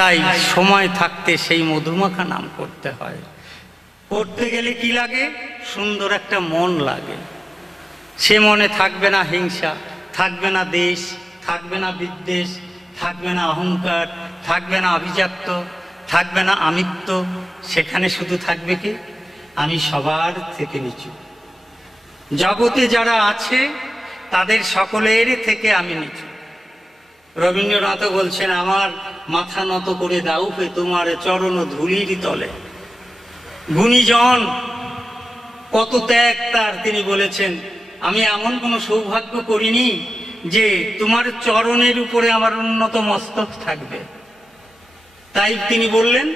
তাই সময় থাকতে সেই মধুমাখা নাম করতে হয়। করতে গেলে কি লাগে? সুন্দর একটা মন লাগে। সে মনে থাকবে না হিংসা, থাকবে না দেশ, থাকবে না বিদ্বেষ, থাকবে না অহংকার, থাকবে না আভিজাত্য, থাকবে না আমিত্ব। সেখানে শুধু থাকবে কি? আমি সবার থেকে নিচু। জগতে যারা আছে তাদের সকলের থেকে আমি নিচু। রবীন্দ্রনাথ বলছেন, আমার মাথা নত করে দাও হে তোমার চরণ ধুলির তলে। গুণীজন কত ত্যাগ তার, তিনি বলেছেন, আমি এমন কোনো সৌভাগ্য করিনি যে তোমার চরণের উপরে আমার উন্নত মস্তক থাকবে। তাই তিনি বললেন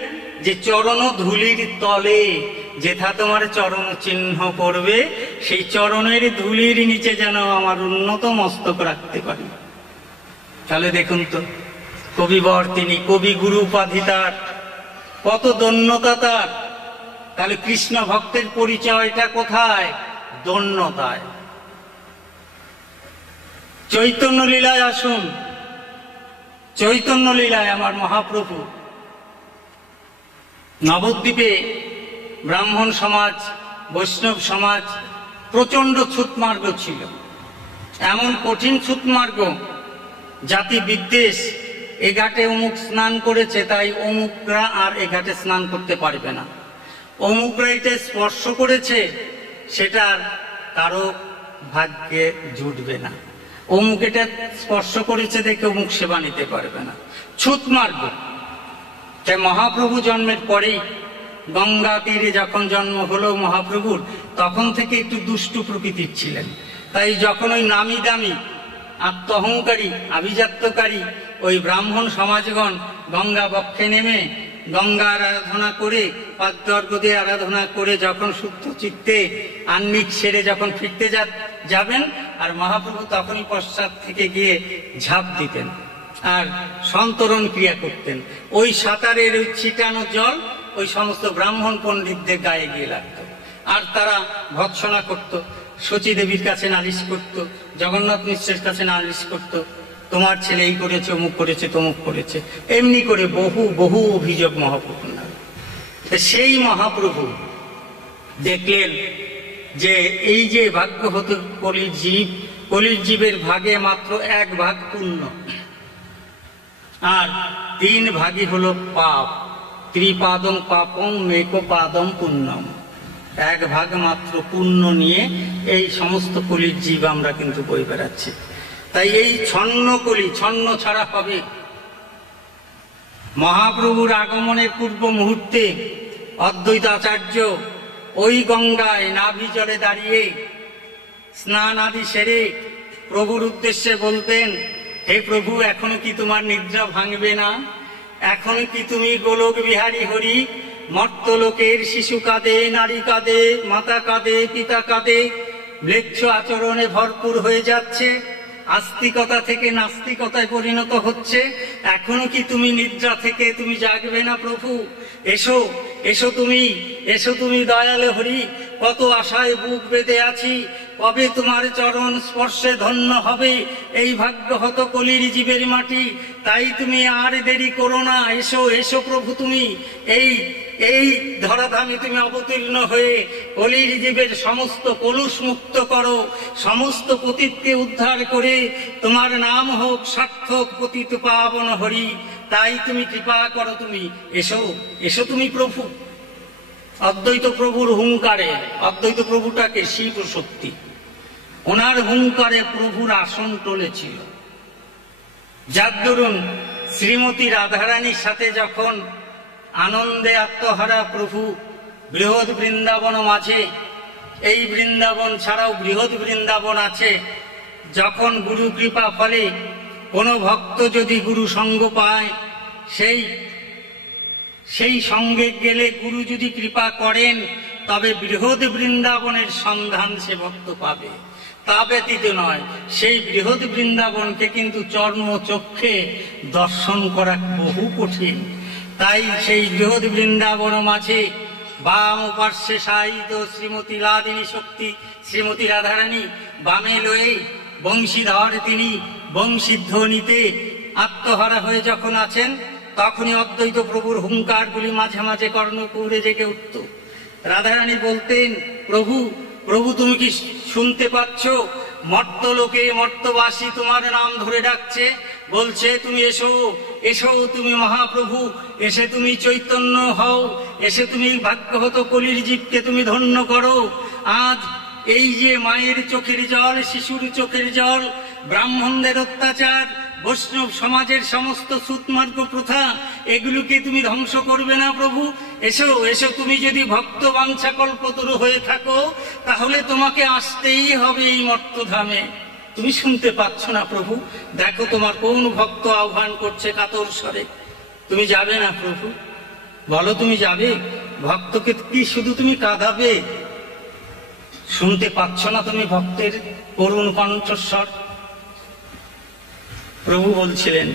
যে চরণ ধুলির তলে, যেথা তোমার চরণ চিহ্ন পড়বে, সেই চরণের ধুলির নিচে যেন আমার উন্নত মস্তক রাখতে পারি। তাহলে দেখুন তো, কবিবর তিনি, কবি গুরু উপাধি তার, কত ধন্যতা তার। তাহলে কৃষ্ণ ভক্তের পরিচয়টা কোথায়? ধন্যতায়। চৈতন্য লীলায় আসুন। চৈতন্য লীলায় আমার মহাপ্রভু নবদ্বীপে ব্রাহ্মণ সমাজ, বৈষ্ণব সমাজ প্রচন্ড ছুতমার্গ ছিল। এমন কঠিন ছুতমার্গ, জাতি বিদ্বেষ। এ ঘাটে অমুক স্নান করেছে, তাই অমুকরা আর এ ঘাটে স্নান করতে পারবে না। অমুকরা এটা স্পর্শ করেছে, সেটার কারো ভাগ্যে জুটবে না। অমুক এটা স্পর্শ করেছে দেখে অমুক সেবা নিতে পারবে না। ছুতমার্গ। তাই মহাপ্রভু জন্মের পরেই, গঙ্গা তীরে যখন জন্ম হলো মহাপ্রভুর, তখন থেকে একটু দুষ্টু প্রকৃতির ছিলেন। তাই যখন ওই নামি দামি আত্ম অহংকারী আভিজাত্যকারী ওই ব্রাহ্মণ সমাজগণ গঙ্গা বক্ষে নেমে গঙ্গার আরাধনা করে, পাদ্যার্ঘ দিয়ে আরাধনা করে যখন শুদ্ধ চিত্তে আহ্নিক সেরে যখন ফিরতে যাবেন, আর মহাপ্রভু তখনই পশ্চাৎ থেকে গিয়ে ঝাঁপ দিতেন আর সন্তরণ ক্রিয়া করতেন। ওই সাঁতারের ওই ছিটানো জল ওই সমস্ত ব্রাহ্মণ পণ্ডিতদের গায়ে গিয়ে লাগতো, আর তারা ভৎসনা করত, শচী দেবীর কাছে নালিশ করত, জগন্নাথ মিশ্রের কাছে নালিশ করত, তোমার ছেলে এই করেছে, অমুক করেছে, তমুক করেছে, এমনি করে বহু বহু অভিযোগ মহাপ্রভুর নামে। সেই মহাপ্রভু দেখলেন যে এই যে ভাগ্য হতো কলির জীব, কলির জীবের ভাগে মাত্র 1 ভাগ পুণ্য, আর 3 ভাগই হলো পাপ। ত্রিপাদম পাপম মেক পাদম পুণ্যম। 1 ভাগ মাত্র পুণ্য নিয়ে এই সমস্ত কলির জীব আমরা কিন্তু বয়ে বেড়াচ্ছি। তাই এই ছন্ন কলি, ছন্ন ছাড়া হবে। মহাপ্রভুর আগমনের পূর্ব মুহূর্তে অদ্বৈত আচার্য ওই গঙ্গায় নাভি জলে দাঁড়িয়ে স্নান আদি সেরে প্রভুর উদ্দেশ্যে বলতেন, হে প্রভু, এখনো কি তোমার নিদ্রা ভাঙবে না? এখনো কি তুমি গোলক বিহারী হরি? মর্তলোকের শিশু কাঁদে, নারী কাঁদে, মাতা কাঁদে, পিতা কাঁদে, ম্লেচ্ছ আচরণে ভরপুর হয়ে যাচ্ছে, আস্তিকতা থেকে নাস্তিকতায় পরিণত হচ্ছে। এখনো কি তুমি নিদ্রা থেকে তুমি জাগবে না প্রভু? এসো, এসো তুমি, এসো তুমি দয়ালে হরি। কত আশায় বুক বেঁধে আছি, কবে তোমার চরণ স্পর্শে ধন্য হবে এই ভাগ্য হত কলির জীবের মাটি। তাই তুমি আর দেরি করো না, এসো, এসো প্রভু, তুমি এই ধরাধামে তুমি অবতীর্ণ হয়ে কলির জীবের সমস্ত কলুষ মুক্ত করো, সমস্ত পতিতকে উদ্ধার করে তোমার নাম হোক সার্থক পতিত পাবন হরি। তাই তুমি কৃপা করো, তুমি এসো, এসো তুমি প্রভু। অদ্বৈত প্রভুর হুঙ্কারে, অদ্বৈত প্রভুটাকে শিব শক্তি, ওনার হুঙ্কারে প্রভুর আসন টলেছিল। যার দরুন শ্রীমতী রাধারানীর সাথে যখন আনন্দে আত্মহারা প্রভু বৃহৎ বৃন্দাবন মাঝে, এই বৃন্দাবন ছাড়াও বৃহৎ বৃন্দাবন আছে, যখন গুরু কৃপা ফলে কোনো ভক্ত যদি গুরু সঙ্গ পায়, সেই সঙ্গে গেলে গুরু যদি কৃপা করেন, তবে বৃহৎ বৃন্দাবনের সন্ধান সে ভক্ত পাবে। তা ব্যতীত নয়। সেই বৃহৎ বৃন্দাবনকে কিন্তু চর্ম চক্ষে দর্শন করা বহু কঠিন। তাই সেই বৃহৎ বৃন্দাবন মাঝে বাম পার্শ্বে শায়িত শ্রীমতী লাদিনী শক্তি শ্রীমতী রাধারানী, বামে লয়ে বংশীধর তিনি বংশীধ্বনিতে আত্মহারা হয়ে যখন আছেন, তখনই অদ্বৈত প্রভুর হুঙ্কারগুলি মাঝে মাঝে কর্ণকুহরে জেগে উঠত। রাধারানী বলতেন, প্রভু প্রভু তুমি কি শুনতে পাচ্ছ? মর্তলোকে মর্তবাসী তোমার নাম ধরে ডাকছে, বলছে তুমি এসো এসো, তুমি মহাপ্রভু, এসে তুমি চৈতন্য হও, এসে তুমি ভাগ্যহত কলির জীবকে তুমি ধন্য করো। আজ এই যে মায়ের চোখের জল, শিশুর চোখের জল, ব্রাহ্মণদের অত্যাচার, বৈষ্ণব সমাজের সমস্ত সুতমার্গ প্রথা, এগুলোকে তুমি ধ্বংস করবে না প্রভু? এসো এসো, তুমি যদি ভক্ত বাঞ্ছা কল্পতরু হয়ে থাকো, তাহলে তোমাকে আসতেই হবে এই মর্তধামে। তুমি শুনতে পাচ্ছ না প্রভু? দেখো তোমার কোন ভক্ত আহ্বান করছে কাতর স্বরে। তুমি যাবে না প্রভু? বলো তুমি যাবে? ভক্তকে কি শুধু তুমি কাঁদাবে? শুনতে পাচ্ছ না তুমি ভক্তের করুণ কণ্ঠস্বর? প্রভু বলছিলেন,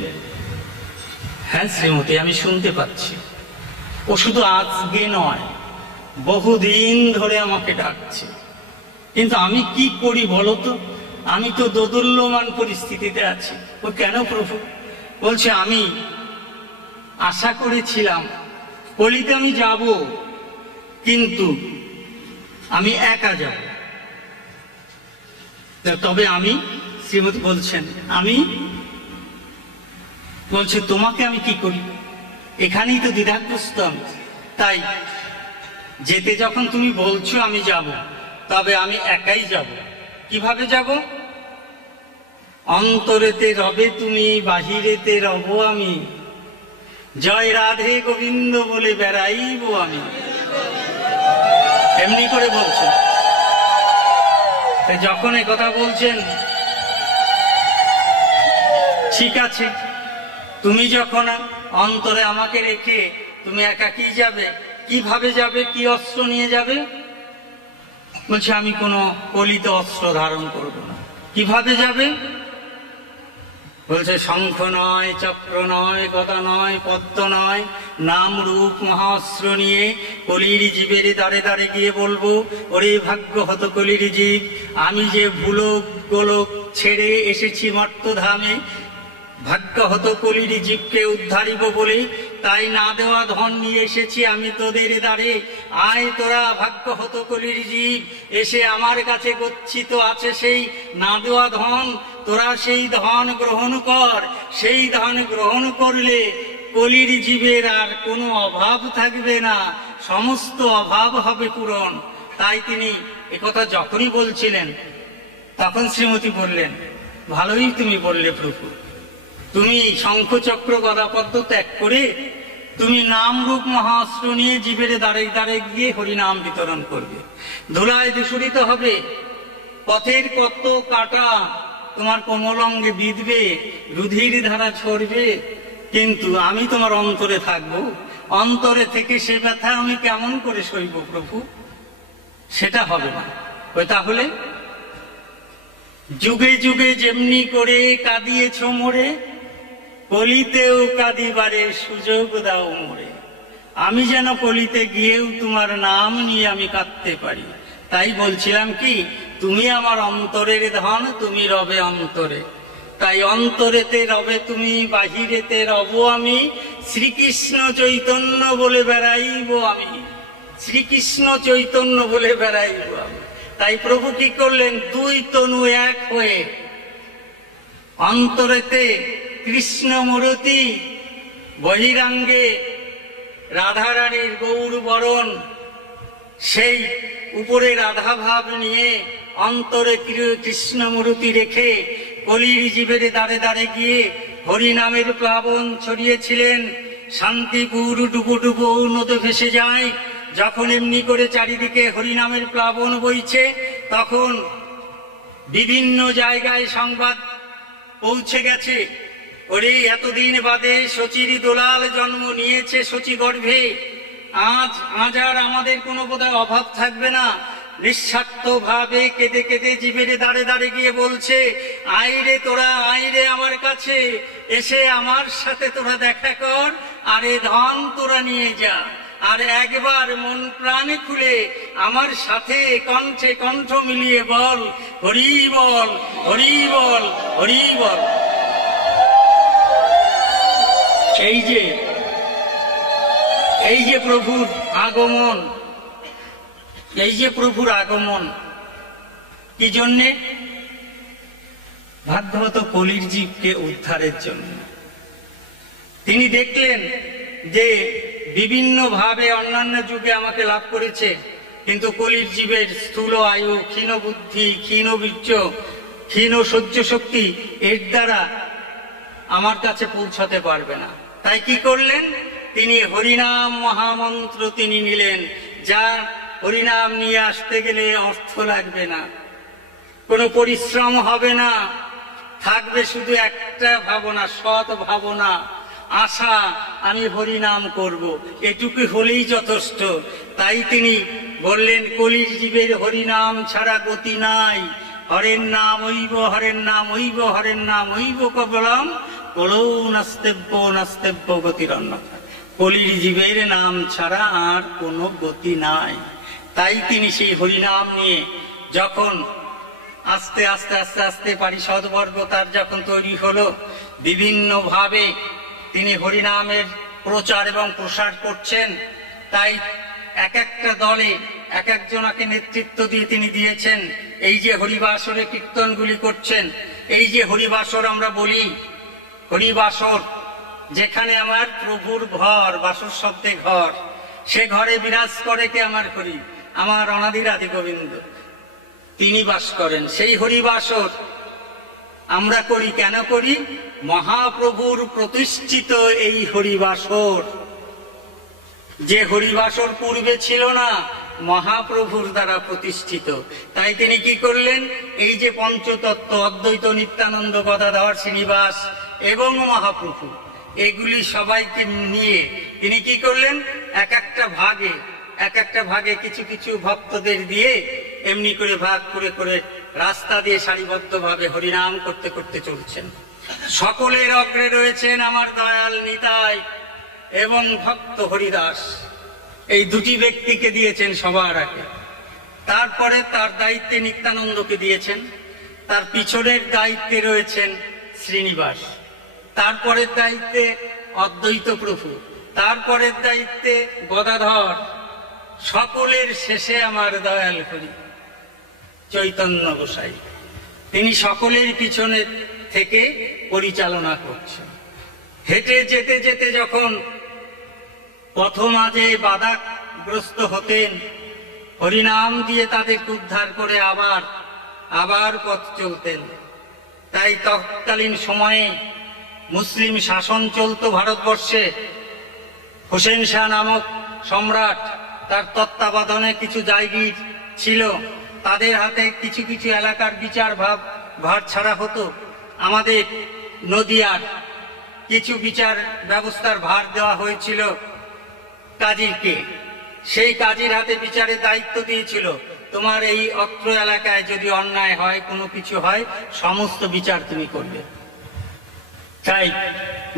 হ্যাঁ শ্রীমতী, আমি শুনতে পাচ্ছি। ও শুধু আজকে নয়, বহুদিন ধরে আমাকে ডাকছে, কিন্তু আমি কি করি বলো তো? আমি তো দোদুল্যমান পরিস্থিতিতে আছি। ও কেন প্রভু? বলছে, আমি আশা করেছিলাম কলিতে আমি যাব, কিন্তু আমি একা যাব। তবে আমি, শ্রীমতী বলছেন, আমি বলছে তোমাকে আমি কি করি? এখানেই তো দ্বিধাগ্রস্ত আমি। তাই যেতে যখন তুমি বলছো আমি যাব, তবে আমি একাই যাব। কিভাবে যাব? অন্তরেতে রবে তুমি, বাহিরেতে রব আমি, জয় রাধে গোবিন্দ বলে বেড়াইব আমি। এমনি করে বলছেন। যখন এ কথা বলছেন, ঠিক আছে, তুমি যখন অন্তরে আমাকে রেখে তুমি একাকি যাবে, কিভাবে যাবে? কি অস্ত্র নিয়ে যাবে? বলছে, আমি কোনো কলিত অস্ত্র ধারণ করব না। কিভাবে যাবে? বলছে, শঙ্খ নয়, চক্র নয়, গদা নয়, পদ্ম নয়, নাম রূপ মহাস্ত্র নিয়ে কলির জীবের দ্বারে দ্বারে গিয়ে বলবো, ওরে ভাগ্য হত কলির জীব, আমি যে ভুলোক গোলক ছেড়ে এসেছি মর্তধামে, ভাগ্য হত কলির জীবকে উদ্ধারিব বলে, তাই না দেওয়া ধন নিয়ে এসেছি আমি তোদের দ্বারে। আয় তোরা ভাগ্য হত কলির জীব, এসে আমার কাছে গচ্ছিত আছে সেই না দেওয়া ধন, তোরা সেই ধন গ্রহণ কর। সেই ধন গ্রহণ করলে কলির জীবের আর কোনো অভাব থাকবে না, সমস্ত অভাব হবে পূরণ। তাই তিনি একথা যখনই বলছিলেন, তখন শ্রীমতী বললেন, ভালোই তুমি বললে প্রভু, তুমি শঙ্খচক্র গদাপদ্ম ত্যাগ করে তুমি নাম রূপ মহাস্ত্র নিয়ে জীবের দ্বারে দ্বারে গিয়ে হরিনাম বিতরণ করবে। ধুলায় দূষিত হবে, পথের কত কাটা তোমার কোমলঙ্গে বিঁধবে, রুধির ধারা ছড়বে, কিন্তু আমি তোমার অন্তরে থাকবো। অন্তরে থেকে সে ব্যথা আমি কেমন করে সইব প্রভু? সেটা হবে না। তাহলে যুগে যুগে যেমনি করে কাঁদিয়েছ মোরে, কলিতেও কাঁদিবারে সুযোগ দাও মোরে। আমি যেন কলিতে গিয়েও তোমার নাম নিয়ে আমি কাঁদতে পারি। তাই বলছিলাম কি, তুমি আমার অন্তরের ধন, তুমি রবে অন্তরে। তাই অন্তরেতে রবে তুমি, বাহিরেতে রব আমি, শ্রীকৃষ্ণ চৈতন্য বলে বেড়াইব আমি, শ্রীকৃষ্ণ চৈতন্য বলে বেড়াইব আমি। তাই প্রভু কি করলেন? দুই তনু এক হয়ে অন্তরেতে কৃষ্ণ মূরতি, বহিরাঙ্গে রাধারানীর গৌর বরণ, সেই উপরে রাধা ভাব নিয়ে অন্তরে কৃষ্ণ মূরতি রেখে কলির জীবের দ্বারে দ্বারে গিয়ে হরিনামের প্লাবন ছড়িয়েছিলেন। শান্তিপুর ডুবো ডুবো নদে ভেসে যায়। যখন এমনি করে চারিদিকে হরিনামের প্লাবন বইছে, তখন বিভিন্ন জায়গায় সংবাদ পৌঁছে গেছে, ওরে এতদিন বাদে শচীর দোলাল জন্ম নিয়েছে শচী গর্ভে, আজ আর আমাদের কোনো বোধহয় অভাব থাকবে না। নিঃস্বার্থ ভাবে কেঁদে কেঁদে জীবের দ্বারে দ্বারে গিয়ে বলছে, আইরে তোরা, আইরে আমার কাছে, এসে আমার সাথে তোরা দেখা কর, আর এ ধন তোরা নিয়ে যা, আর একবার মন প্রাণে খুলে আমার সাথে কণ্ঠে কণ্ঠ মিলিয়ে বল, হরি বল, হরি বল, হরি বল। এই যে এই যে প্রভুর আগমন, এই যে প্রভুর আগমন কি জন্যে? ভাগবত কলির জীবকে উদ্ধারের জন্য। তিনি দেখলেন যে বিভিন্ন ভাবে অন্যান্য যুগে আমাকে লাভ করেছে, কিন্তু কলির জীবের স্থূল আয়ু, ক্ষীণ বুদ্ধি, ক্ষীণ বীর্য, ক্ষীণ সহ্য শক্তি এর দ্বারা আমার কাছে পৌঁছাতে পারবে না। তাই কি করলেন? তিনি হরিনাম মহামন্ত্র তিনি নিলেন, যা হরিনাম নিয়ে আসতে গেলে অর্থ লাগবে না, কোনো পরিশ্রম হবে না, থাকবে শুধু একটা ভাবনা, সৎ ভাবনা, আশা, আমি হরিনাম করব, এটুকু হলেই যথেষ্ট। তাই তিনি বললেন, কলির জীবের হরিনাম ছাড়া গতি নাই, হরের নাম ঐব, হরের নাম ঐব, হরের নাম ঐব কবলম, কলৌ নাস্তেব্য নাস্তেব্য গতিরন্যথা। কলির জীবের নাম ছাড়া আর কোনো গতি নাই। তাই তিনি সেই হরিনাম নিয়ে যখন আস্তে আস্তে আস্তে আস্তে পারিষদবর্গ তার যখন তৈরি হলো, বিভিন্ন ভাবে তিনি হরিনামের প্রচার এবং প্রসার করছেন। তাই এক একটা দলে এক একজনকে নেতৃত্ব দিয়ে তিনি দিয়েছেন। এই যে হরিবাসরে কীর্তনগুলি করছেন, এই যে হরিবাসর আমরা বলি, হরিবাসর যেখানে আমার প্রভুর ঘর, বাসর শব্দে ঘর, সে ঘরে বিরাজ করে কে? আমার হরি, আমার অনাদির আদি গোবিন্দ, তিনি বাস করেন। সেই হরিবাসর আমরা করি, কেন করি? মহাপ্রভুর প্রতিষ্ঠিত এই হরিবাসর, যে হরিবাসর পূর্বে ছিল না, মহাপ্রভুর দ্বারা প্রতিষ্ঠিত। তাই তিনি কি করলেন? এই যে পঞ্চতত্ত্ব, অদ্বৈত, নিত্যানন্দ, গদাধর, শ্রীনিবাস এবং মহাপ্রভু, এগুলি সবাইকে নিয়ে তিনি কি করলেন? এক একটা ভাগে, এক একটা ভাগে কিছু কিছু ভক্তদের দিয়ে এমনি করে ভাগ করে করে রাস্তা দিয়ে সারিবদ্ধ ভাবে হরিনাম করতে করতে চলছেন। সকলের অগ্রে রয়েছেন আমার দয়াল নিতাই এবং ভক্ত হরিদাস। এই দুটি ব্যক্তিকে দিয়েছেন সবার আগে। তারপরে তার দায়িত্বে নিত্যানন্দকে দিয়েছেন, তার পিছনের দায়িত্বে রয়েছেন শ্রীনিবাস, তারপরের দায়িত্বে অদ্বৈত প্রভু, তারপরের দায়িত্বে গদাধর, সকলের শেষে আমার দয়াল হরি চৈতন্য গোসাই। তিনি সকলের পিছনে থেকে পরিচালনা করছেন। হেঁটে যেতে যেতে যখন পথ মাঝে বাধাগ্রস্ত হতেন, হরিনাম দিয়ে তাদেরকে উদ্ধার করে আবার আবার পথ চলতেন। তাই তৎকালীন সময়ে মুসলিম শাসন চলত ভারতবর্ষে। হোসেন শাহ নামক সম্রাট, তার তত্ত্বাবধানে কিছু জায়গির ছিল, তাদের হাতে কিছু কিছু এলাকার বিচার ভার ছাড়া হতো। আমাদের নদিয়ার কিছু বিচার ব্যবস্থার ভার দেওয়া হয়েছিল কাজীকে। সেই কাজীর হাতে বিচারের দায়িত্ব দিয়েছিল, তোমার এই অত্র এলাকায় যদি অন্যায় হয়, কোনো কিছু হয়, সমস্ত বিচার তুমি করবে। তাই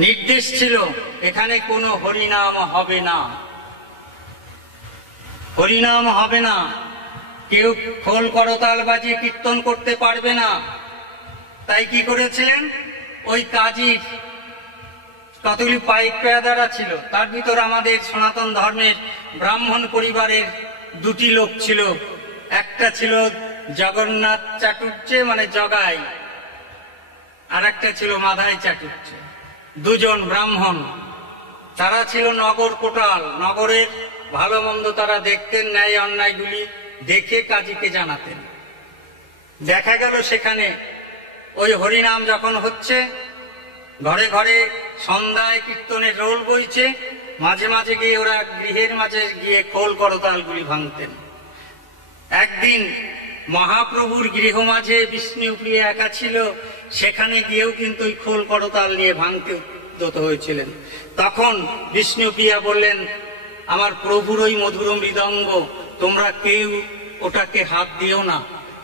নির্দেশ ছিল, এখানে কোনো হরিনাম হবে না, হরিনাম হবে না, কেউ খোল করতাল বাজিয়ে কীর্তন করতে পারবে না। তাই কি করেছিলেন? ওই কাজীর কতগুলি পাইক পেয়াদারা ছিল, তার ভিতর আমাদের সনাতন ধর্মের ব্রাহ্মণ পরিবারের দুটি লোক ছিল। একটা ছিল জগন্নাথ চাটুর্যে মানে জগাই, আর একটা ছিল মাধাই চাটুর্যে, দুজন ব্রাহ্মণ। তারা ছিল নগর কোটাল, নগরের ভালো মন্দ তারা দেখতেন, ন্যায় অন্যায়গুলি দেখে কাজীকে জানাতেন। দেখা গেল সেখানে ওই হরিনাম যখন হচ্ছে, ঘরে ঘরে সন্ধ্যায় কীর্তনের রোল বইছে, মাঝে মাঝে গিয়ে ওরা গৃহের মাঝে গিয়ে খোল করতালগুলি ভাঙতেন। একদিন মহাপ্রভুর গৃহ মাঝে বিষ্ণুপ্রিয়া একা ছিল, সেখানে গিয়েও কিন্তু ওই খোল করতাল নিয়ে ভাঙতে উদ্যত হয়েছিলেন। তখন বিষ্ণুপ্রিয়া বললেন, আমার প্রভুর ওই মধুর মৃদঙ্গ, তোমরা কেউ ওটাকে হাত দিও না,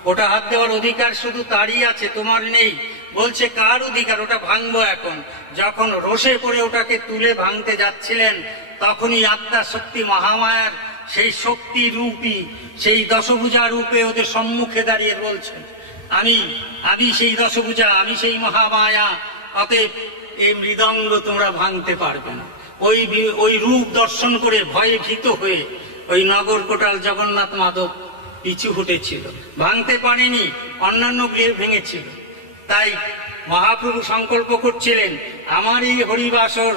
ওটা হাত দেওয়ার অধিকার শুধু তারই আছে, তোমার নেই। বলছে, কার অধিকার? ওটা ভাঙবো এখন। যখন রোষে পড়ে ওটাকে তুলে ভাঙতে যাচ্ছিলেন, তখনই আত্মা শক্তি মহামায়ার সেই শক্তি রূপী, সেই দশভুজা রূপে ওদের সম্মুখে দাঁড়িয়ে বলছেন, আমি সেই দশভুজা, আমি সেই মহামায়া, অতএব এই মৃদঙ্গ তোমরা ভাঙতে পারবে না। ওই রূপ দর্শন করে ভয়ে ভীত হয়ে ওই নগর কোটাল জগন্নাথ মাধব পিছু হটেছিল, ভাঙতে পারেনি, অন্যান্য গৃহ ভেঙেছিল। তাই মহাপ্রভু সংকল্প করছিলেন, আমার এই হরিবাসর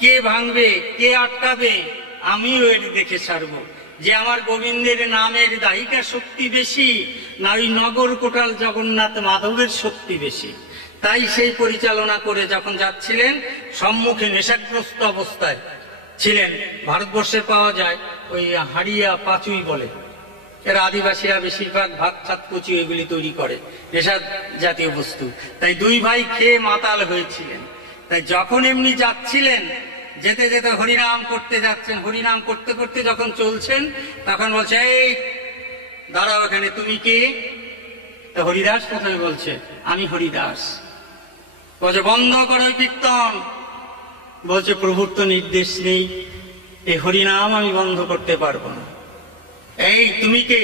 কে ভাঙবে, কে আটকাবে, আমিও এটি দেখে ছাড়বো, যে আমার গোবিন্দের নামের দায়িকা শক্তি বেশি না ওই নগর কোটাল জগন্নাথ মাধবের শক্তি বেশি। তাই সেই পরিচালনা করে যখন যাচ্ছিলেন, সম্মুখে নেশাগ্রস্ত অবস্থায় ছিলেন। ভারতবর্ষে পাওয়া যায় ওই হাড়িয়া পাঁচুই বলে, এরা আদিবাসীরা বেশিরভাগ ভাত ছাত কচু এগুলি তৈরি করে, নেশা জাতীয় বস্তু। তাই দুই ভাই খেয়ে মাতাল হয়েছিলেন। তাই যখন এমনি যাচ্ছিলেন, যেতে যেতে হরিনাম করতে যাচ্ছেন, হরিনাম করতে করতে যখন চলছেন, তখন বলছে, এই দাঁড়াও এখানে, তুমি কে? তা হরিদাস প্রথমে বলছে, আমি হরিদাস। বলছে, বন্ধ করো কীর্তন। বলছে, প্রভুর তো নির্দেশ নেই, এই হরিনাম আমি বন্ধ করতে পারবো না। এই তুমি কে?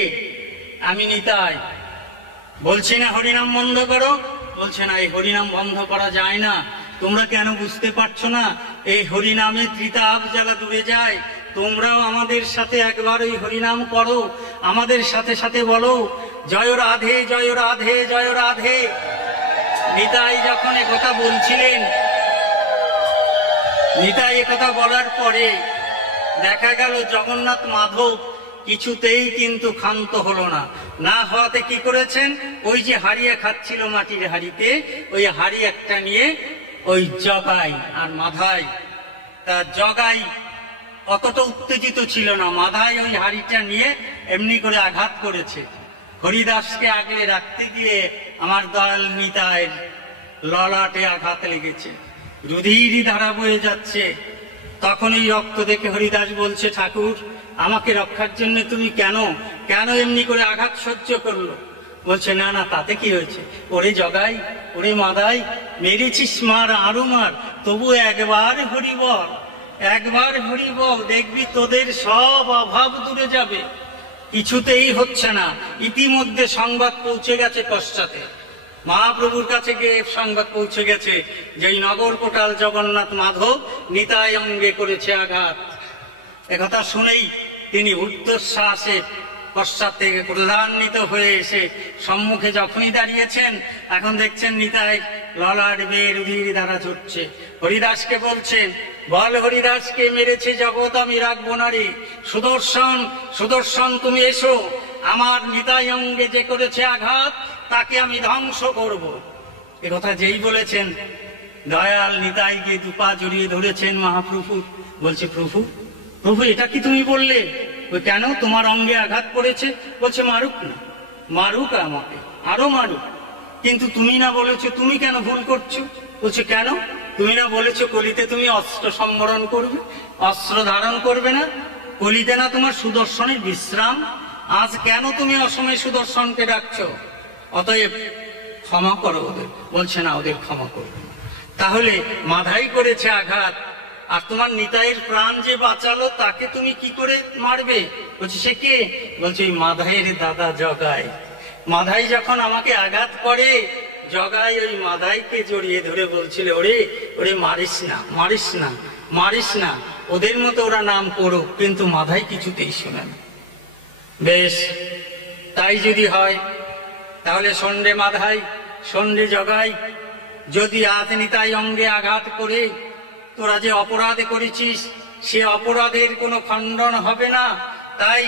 আমি নিতাই। বলছি না হরিনাম বন্ধ করো। বলছে না, এই হরিনাম বন্ধ করা যায় না। তোমরা কেন বুঝতে পারছো না? এই হরিনামে ত্রিতাপ জ্বালা দূরে যায়। তোমরাও আমাদের সাথে একবার ওই হরিনাম করো, আমাদের সাথে সাথে বলো, জয় রাধে জয় রাধে জয় রাধে। নিতাই যখন একথা বলছিলেন, নিতাই একথা বলার পরে দেখা গেল জগন্নাথ মাধব কিছুতেই কিন্তু ক্ষান্ত হলো না। না হওয়াতে কি করেছেন, ওই যে হাড়িয়া খাচ্ছিল মাটির হাড়িতে, ওই হাড়ি একটা নিয়ে ওই জগাই আর মাধাই, তা জগাই অতটা উত্তেজিত ছিল না, মাধাই ওই হাড়িটা নিয়ে এমনি করে আঘাত করেছে। হরিদাসকে আগলে রাখতে গিয়ে আমার দয়াল নিতাইয়ের ললাটে আঘাত লেগেছে, রুধির ধারা বয়ে যাচ্ছে। তখন এই রক্ত দেখে হরিদাস বলছে, ঠাকুর আমাকে রক্ষার জন্য তুমি কেন এমনি করে আঘাত সহ্য করলো? বলছে, না না, তাতে কি হয়েছে? ওরে জগাই, ওরে মাদাই, মেরেছিস মার, আরো মার, তবু একবার হরি বল, একবার হরি বল, দেখবি তোদের সব অভাব দূরে যাবে। কিছুতেই হচ্ছে না। ইতিমধ্যে সংবাদ পৌঁছে গেছে পশ্চাতে, মহাপ্রভুর কাছে গিয়ে সংবাদ পৌঁছে গেছে যে এই নগর কোটাল জগন্নাথ মাধব নিতাই অঙ্গে করেছে আঘাত। একথা শুনেই তিনি ঊর্ধ্বশ্বাসে পশ্চাৎ থেকে ক্রোধান্বিত হয়ে এসে সম্মুখে যখনই দাঁড়িয়েছেন, এখন দেখছেন নিতাই ললাট বেয়ে রুধির ধারা ঝরছে। হরিদাসকে বলছেন, বল হরিদাসকে মেরেছে জগৎ আমি রাখবো না রে। সুদর্শন, সুদর্শন তুমি এসো, আমার নিতাই অঙ্গে যে করেছে আঘাত তাকে আমি ধ্বংস করব। একথা যেই বলেছেন, দয়াল নিতাই গিয়ে দুপা জড়িয়ে ধরেছেন মহাপ্রভু। বলছে, প্রভু প্রভু এটা কি তুমি বললে? কেন, তোমার অঙ্গে আঘাত পড়েছে? বলছে, মারুক না, মারুক, আমাকে আরো মারুক, কিন্তু তুমি না বলেছো, তুমি কেন ভুল করছো? বলছে, কেন? তুমি না বলেছো কলিতে তুমি অস্ত্র সম্বরণ করবে, অস্ত্র ধারণ করবে না? কলিতে না তোমার সুদর্শনের বিশ্রাম? আজ কেন তুমি অসময়ে সুদর্শনকে ডাকছো? অতএব ক্ষমা করো ওদের। বলছে, না, ওদের ক্ষমা করবে। তাহলে মাধাই করেছে আঘাত, আর তোমার নিতাইয়ের প্রাণ যে বাঁচালো তাকে তুমি কি করে মারবে? বলছে, সে কে? বলছে, ওই মাধাইয়ের দাদা জগাই। মাধাই যখন আমাকে আঘাত করে, জগাই ওই মাধাইকে জড়িয়ে ধরে বলছিল, ওরে ওরে মারিস না, মারিস না, মারিস না, ওদের মতো ওরা নাম করুক, কিন্তু মাধাই কিছুতেই শোনে না। বেশ, তাই যদি হয় তাহলে সন্ডে মাধাই, সন্ডে জগাই, যদি আজ নিতাই অঙ্গে আঘাত করে তোরা যে অপরাধ করেছিস সে অপরাধের কোনো খণ্ডন হবে না। তাই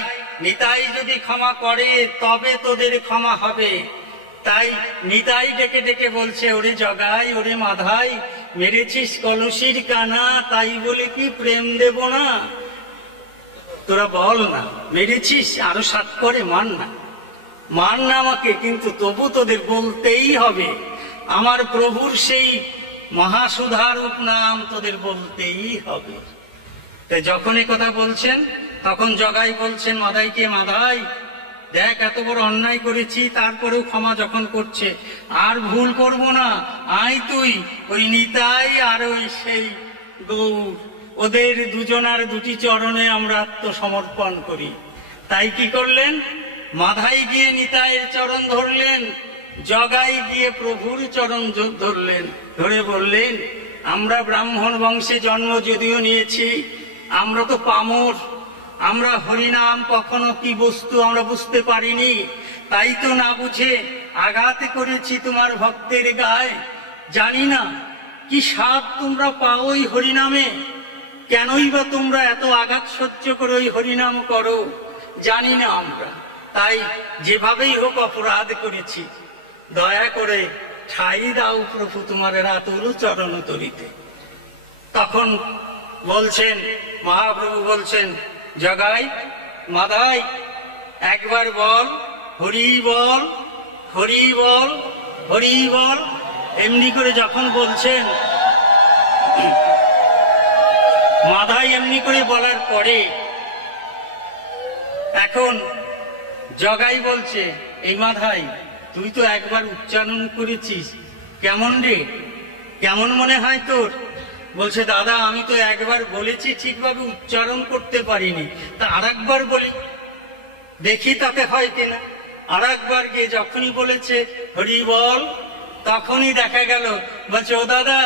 নিতাই যদি ক্ষমা করে তবে তোদের ক্ষমা হবে। তাই নিতাই ডেকে ডেকে বলছে, ওরে জগাই, ওরে মাধাই, মেরেছিস কলসির কানা, তাই বলে কি প্রেম দেব না? তোরা বল না, মেরেছিস, আরো সাত করে মান না, মান না আমাকে, কিন্তু তবু তোদের বলতেই হবে আমার প্রভুর সেই মহাসুধারূপ নাম তোদের বলতেই হবে। তাই যখন এই কথা বলছেন তখন জগাই বলছেন মাদাইকে, মাদাই দেখ, এত বড় অন্যায় করেছি, তারপরেও ক্ষমা যখন করছে, আর ভুল করব না, আয় তুই ওই নিতাই আর ওই সেই গৌর, ওদের দুজনার দুটি চরণে আমরা আত্মসমর্পণ করি। তাই কি করলেন, মাধাই গিয়ে নিতাইয়ের চরণ ধরলেন, জগাই গিয়ে প্রভুর চরণ ধরলেন, ধরে বললেন, আমরা ব্রাহ্মণ বংশে জন্ম যদিও নিয়েছি, আমরা তো পামর, আমরা হরিনাম কখনো কি বস্তু আমরা বুঝতে পারিনি, তাই তো না বুঝে আঘাত করেছি তোমার ভক্তের গায়ে। জানি না কি স্বাদ তোমরা পাও ওই হরিনামে, কেনই বা তোমরা এত আঘাত সহ্য করে ওই হরিনাম করো, জানি না আমরা। তাই যেভাবেই হোক অপরাধ করেছি, দয়া করে ঠাই দাও প্রভু তোমার রাতুল চরণ তরিতে। তখন বলছেন মহাপ্রভু, বলছেন জগাই মাদাই একবার বল হরি বল, হরি বল, হরি বল। এমনি করে যখন বলছেন, মাদাই এমনি করে বলার পরে এখন জগাই বলছে, এই মাধাই তুই তো একবার উচ্চারণ করেছিস, কেমন রে, কেমন মনে হয় তোর? বলছে দাদা আমি তো একবার বলেছি, ঠিকভাবে উচ্চারণ করতে পারিনি, তা আরেকবার বলি দেখি তাতে হয় কিনা। আরেকবার গিয়ে যখনই বলেছে হরি বল, তখনই দেখা গেল বলছে ও দাদা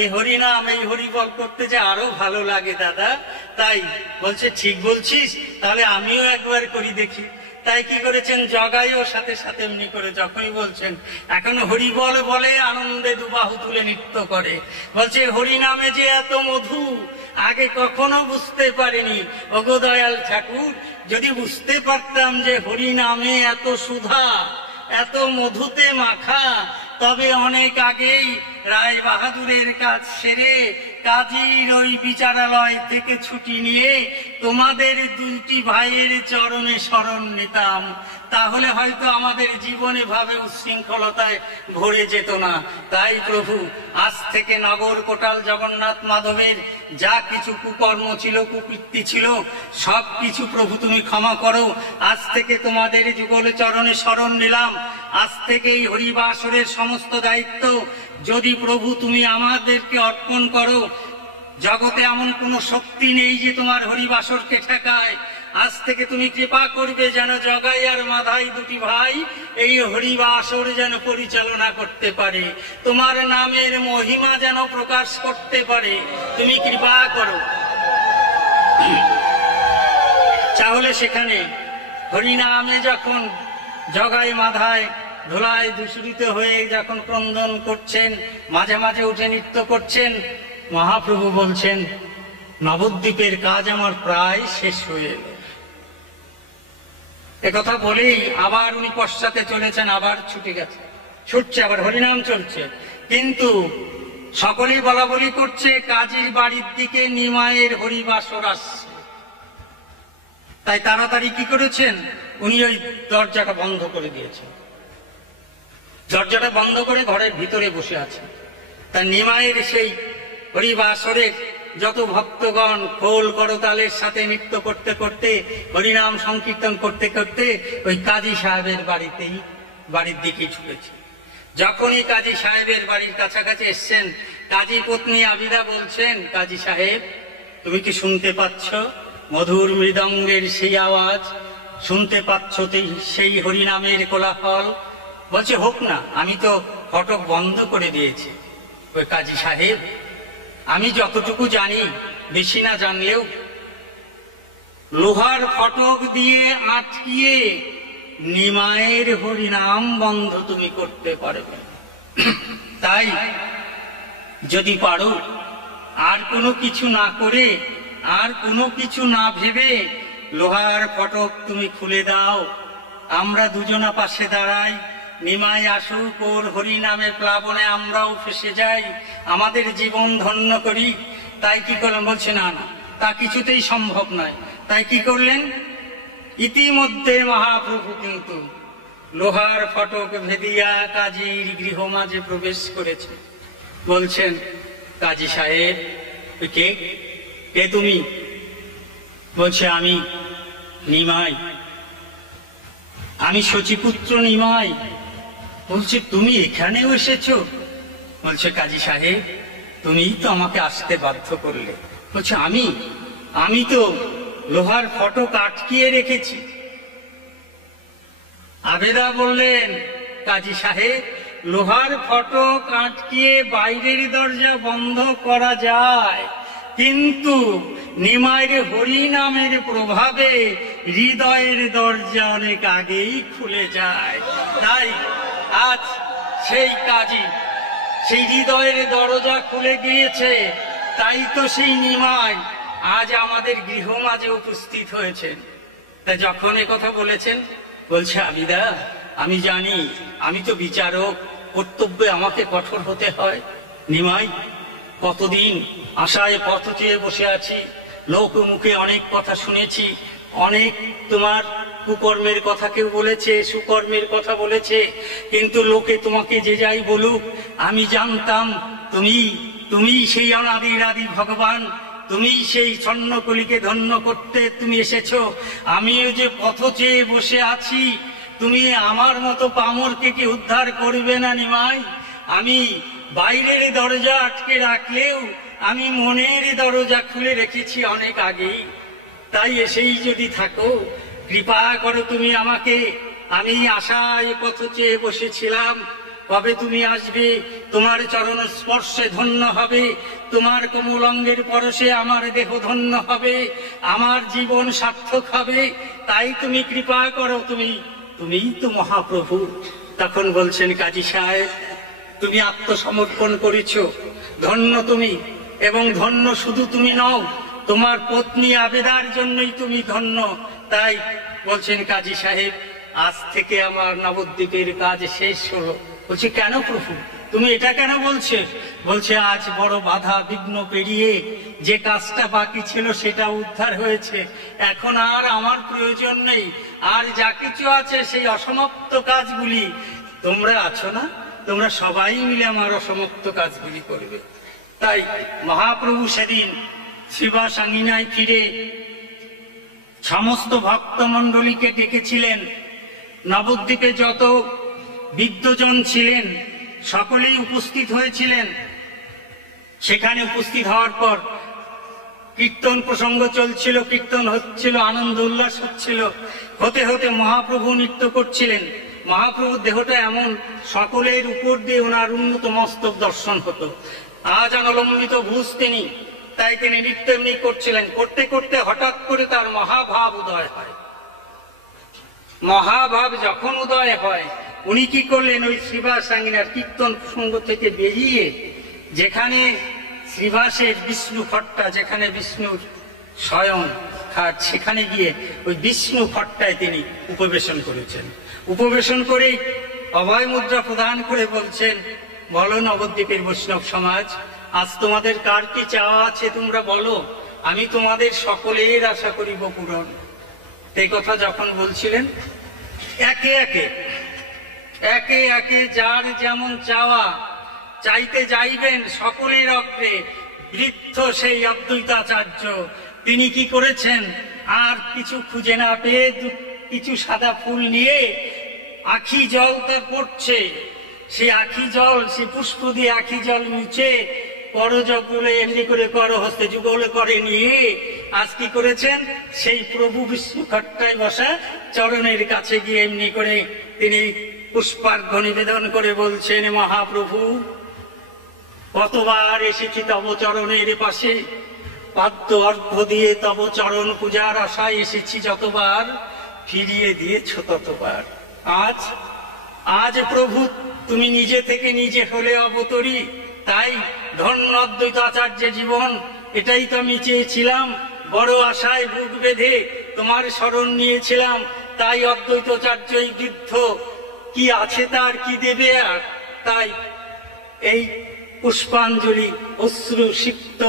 এই হরিনাম এই হরি বল করতে যে আরো ভালো লাগে দাদা, তাই বলছে ঠিক বলছিস, তাহলে আমিও একবার করি দেখি। তাই কি করেছেন, জগাইও সাথে সাথে এমনি করে যখনই বলছেন, এখন হরি বল বলে আনন্দে দুবাহু তুলে নৃত্য করে। বলছে হরি নামে যে এত মধু আগে কখনো বুঝতে পারিনি। ওগো দয়াল ঠাকুর, যদি বুঝতে পারতাম যে হরি নামে এত সুধা, এত মধুতে মাখা, তবে অনেক আগেই রায় বাহাদুরের কাজ সেরে কাজীর ওই বিচারালয় থেকে ছুটি নিয়ে তোমাদের দুটি ভাইয়ের চরণে শরণ নিতাম, তাহলে হয়তো আমাদের জীবনে ভাবে উচ্ছৃঙ্খলতায় ভরে যেত না। তাই প্রভু আজ থেকে নগর কোটাল জগন্নাথ মাধবের যা কিছু কুকর্ম ছিল, কুকীর্তি ছিল, সব কিছু প্রভু তুমি ক্ষমা করো। আজ থেকে তোমাদের যুগল চরণে শরণ নিলাম। আজ থেকে এই হরিবাসরের সমস্ত দায়িত্ব যদি প্রভু তুমি আমাদেরকে অর্পণ করো, জগতে এমন কোন শক্তি নেই যে তোমার হরিবাসরকে ঠেকায়। আজ থেকে তুমি কৃপা করবে যেন জগাই আর মাধাই দুটি ভাই এই হরিবাসর যেন পরিচালনা করতে পারে, তোমার নামের মহিমা যেন প্রকাশ করতে পারে, তুমি কৃপা করো। তাহলে সেখানে হরিনামে যখন জগাই মাধায় ধুলায় দূষিত হয়ে যখন ক্রন্দন করছেন, মাঝে মাঝে উঠে নৃত্য করছেন, মহাপ্রভু বলছেন নবদ্বীপের কাজ আমার প্রায় শেষ হয়ে এলো। একথা বলেই আবার উনি পশ্চাতে চলেছেন, আবার ছুটে গেছে, ছুটছে, আবার হরিনাম চলছে, কিন্তু সকলেই বলা বলি করছে কাজীর বাড়ির দিকে নিমায়ের হরিবাসর আসছে। তাই তাড়াতাড়ি কি করেছেন, উনি ওই দরজাটা বন্ধ করে দিয়েছেন, দরজাটা বন্ধ করে ঘরের ভিতরে বসে আছেন। তার নিমায়ের সেই হরিবাসরের যত ভক্তগণ খোল করতালের সাথে নৃত্য করতে করতে, হরিনাম সংকীর্তন করতে করতে ওই কাজী সাহেবের বাড়ির দিকে ছুটেছে। যখনই কাজী সাহেবের বাড়ির কাছাকাছি এসছেন, কাজী পত্নী আবিদা বলছেন, কাজী সাহেব তুমি কি শুনতে পাচ্ছ মধুর মৃদঙ্গের সেই আওয়াজ? শুনতে পাচ্ছ সেই হরিনামের কোলাহল? বলছে হোক না, আমি তো ফটক বন্ধ করে দিয়েছি। ওই কাজী সাহেব আমি যতটুকু জানি, বেশি না জানলেও, লোহার ফটক দিয়ে আটকিয়ে নিমায়ের হরিনাম বন্ধ তুমি করতে পারবে। তাই যদি পারো আর কোনো কিছু না করে, আর কোনো কিছু না ভেবে লোহার ফটক তুমি খুলে দাও, আমরা দুজনা পাশে দাঁড়াই, নিমাই আসুক, ওর হরিনামের প্লাবনে আমরাও ফেসে যাই, আমাদের জীবন ধন্য করি। তাই কি করলেন, বলছে না না, তা কিছুতেই সম্ভব নয়। তাই কি করলেন, ইতিমধ্যে মহাপ্রভু কিন্তু লোহার ফটক ভেদিয়া কাজীর গৃহ মাঝে প্রবেশ করেছে। বলছেন কাজী সাহেব কে, কে তুমি? বলছে আমি নিমাই, আমি শচীপুত্র নিমাই। বলছে তুমি এখানেও এসেছো? বলছে কাজী সাহেব তুমিই তো আমাকে আসতে বাধ্য করলে। বলছে আমি তো লোহার ফটক আটকিয়ে রেখেছি। আবেদা বললেন কাজী সাহেব লোহার ফটক আটকিয়ে বাইরের দরজা বন্ধ করা যায়, কিন্তু নিমাইয়ের হরি নামের প্রভাবে হৃদয়ের দরজা অনেক আগেই খুলে যায়। তাই আজ সেই কাজী সেই হৃদয়ের দরজা খুলে গিয়েছে, তাই তো সেই নিমাই আজ আমাদের গৃহ মাঝে উপস্থিত হয়েছেন। তা যখন এ কথা বলেছেন, বলছে আবিদা আমি জানি, আমি তো বিচারক, কর্তব্যে আমাকে কঠোর হতে হয়। নিমাই, কতদিন আশায় পথ চেয়ে বসে আছি, লোক মুখে অনেক কথা শুনেছি, অনেক তোমার কুকর্মের কথা কেউ বলেছে, সুকর্মের কথা বলেছে, কিন্তু লোকে তোমাকে যে যাই বলুক, আমি জানতাম তুমি সেই অনাদির আদি ভগবান, তুমি সেই স্বর্ণকলিকে ধন্য করতে তুমি এসেছো। আমিও যে পথ চেয়ে বসে আছি, তুমি আমার মতো পামরকে কি উদ্ধার করবে না নিমাই? আমি বাইরের দরজা আটকে রাখলেও আমি মনের দরজা খুলে রেখেছি অনেক আগেই। তাই এসেই যদি থাকো, কৃপা করো তুমি আমাকে। আমি আশায় পথ চেয়ে বসেছিলাম, কবে তুমি আসবে, তোমার চরণ স্পর্শে ধন্য হবে, তোমার কোমল অঙ্গের পরশে আমার দেহ ধন্য হবে, আমার জীবন সার্থক হবে। তাই তুমি কৃপা করো, তুমিই তো মহাপ্রভু। তখন বলছেন কাজী সাহেব, তুমি আত্মসমর্পণ করেছ, ধন্য তুমি, এবং ধন্য শুধু তুমি নও, তোমার পত্নী আবেদার জন্যই তুমি ধন্য। তাই বলছেন কাজী সাহেব, আজ থেকে আমার নবদ্বীপের কাজ শেষ হলো। বলছে কেন প্রভু, তুমি এটা কেন বলছে? বলছে আজ বড় বাধা বিঘ্ন পেরিয়ে যে কাজটা বাকি ছিল সেটা উদ্ধার হয়েছে, এখন আর আমার প্রয়োজন নেই। আর যা কিছু আছে সেই অসমাপ্ত কাজগুলি তোমরা আছো না, তোমরা সবাই মিলে আমার অসমাপ্ত কাজগুলি করবে। তাই মহাপ্রভু সেদিন শিবা সাঙ্গিনায় ফিরে সমস্ত ভক্তমণ্ডলীকে ডেকেছিলেন। নবদ্বীপে যত বিদ্বজন ছিলেন সকলেই উপস্থিত হয়েছিলেন। সেখানে উপস্থিত হওয়ার পর কীর্তন প্রসঙ্গ চলছিল, কীর্তন হচ্ছিল, আনন্দ উল্লাস হচ্ছিল। হতে হতে মহাপ্রভু নৃত্য করছিলেন। মহাপ্রভুর দেহটা এমন, সকলের উপর দিয়ে ওনার উন্নত মস্তক দর্শন হতো। আজ অনলম্বিত ভুজ তিনি, তাই তিনি নৃত্য এমনি করছিলেন। করতে করতে হঠাৎ করে তার মহাভাব উদয় হয়। মহাভাব যখন উদয় হয়, উনি কি করলেন, ওই শ্রীবাস সাঙ্গিনার কীর্তন প্রসঙ্গ থেকে বেরিয়ে যেখানে শ্রীবাসের বিষ্ণু খট্টা, যেখানে বিষ্ণুর শয়ন খাট, সেখানে গিয়ে ওই বিষ্ণু খট্টায় তিনি উপবেশন করেছেন। উপবেশন করে অভয় মুদ্রা প্রদান করে বলছেন, বলো নবদ্বীপের বৈষ্ণব সমাজ, আজ তোমাদের কার কি চাওয়া আছে তোমরা বলো, আমি তোমাদের সকলের আশা করিব পূরণ। এই কথা যখন বলছিলেন, একে একে যার যেমন চাওয়া চাইতে যাইবেন সকলের অগ্রে বৃদ্ধ সেই অদ্বৈতাচার্য তিনি কি করেছেন, আর কিছু খুঁজে না পেয়ে কিছু সাদা ফুল নিয়ে আখি জল তার পড়ছে, সেই আখি জল, সে পুষ্প দিয়ে আখি জল মুছে করজগুলো এমনি করে কর হস্তে যুগল করে নিয়ে আজ কি করেছেন, সেই প্রভু বিষ্ণু খট্টায় বসা চরণের কাছে গিয়ে এমনি করে তিনি পুষ্পার্ঘ্য নিবেদন করে বলছেন, মহাপ্রভু কতবার এসেছি তব চরণের পাশে, পাদ্য অর্ঘ্য দিয়ে তব চরণ পূজার আশায় এসেছি যতবার, ফিরিয়ে দিয়েছ ততবার। আজ প্রভু তুমি নিজে থেকে নিজে হলে অবতরী। তাই ধন্য অদ্বৈতাচার্য জীবন, এটাই তো আমি চেয়েছিলাম। বড় আশায় বুক বেঁধে তোমার শরণ নিয়েছিলাম। তাই অদ্বৈতাচার্য এই বৃদ্ধ কি আছে তার, কি দেবে আর। তাই এই পুষ্পাঞ্জলি অশ্রু সিক্ত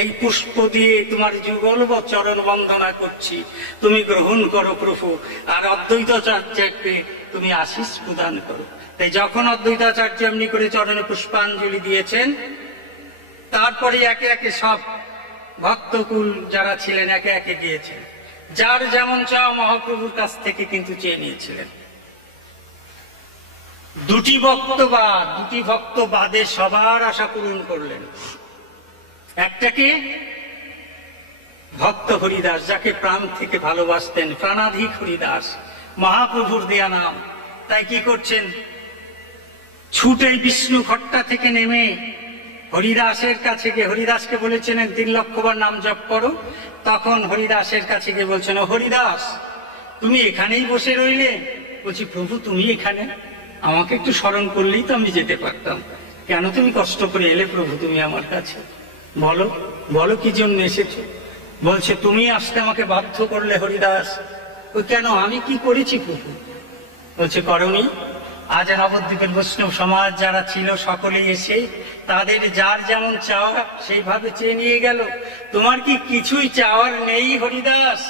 এই পুষ্প দিয়ে তোমার যুগল চরণ বন্দনা করছি, তুমি গ্রহণ করো প্রভু, আর অদ্বৈতাচার্যকে তুমি আশীষ প্রদান করো। তাই যখন অদ্বৈতাচার্য এমনি করে চরণে পুষ্পাঞ্জলি দিয়েছেন, তারপরে একে একে সব ভক্তকুল যারা ছিলেন একে একে দিয়েছেন। যার যেমন চাওয়া মহাপ্রভুর কাছ থেকে কিন্তু চেয়ে নিয়েছিলেন। দুটি ভক্ত বাদে সবার আশা পূরণ করলেন। একটাকে ভক্ত হরিদাস, যাকে প্রাণ থেকে ভালোবাসতেন, প্রাণাধিক হরিদাস, মহাপ্রভুর দেয়া নাম। তাই কি করছেন, ছুটে বিষ্ণু ঘট্টা থেকে নেমে হরিদাসের কাছে গিয়ে হরিদাসকে বলেছিলেন 3 লক্ষবার নাম জপ করো। তখন হরিদাসের কাছে গিয়ে বলছেন, ও হরিদাস, তুমি এখানেই বসে রইলে? বলছি, প্রভু তুমি এখানে, আমাকে একটু স্মরণ করলেই তো আমি যেতে পারতাম, কেন তুমি কষ্ট করে এলে প্রভু তুমি আমার কাছে? বলো বলো কি জন্য এসেছো? বলছে, তুমি আসতে আমাকে বাধ্য করলে হরিদাস। ও কেন, আমি কি করেছি প্রভু? বলছে, করনি। আজ নবদ্বীপের বৈষ্ণব সমাজ যারা ছিল সকলেই এসে তাদের যার যেমন চাওয়া সেইভাবে চেয়ে নিয়ে গেল। তোমার কি কিছুই চাওয়ার নেই হরিদাস?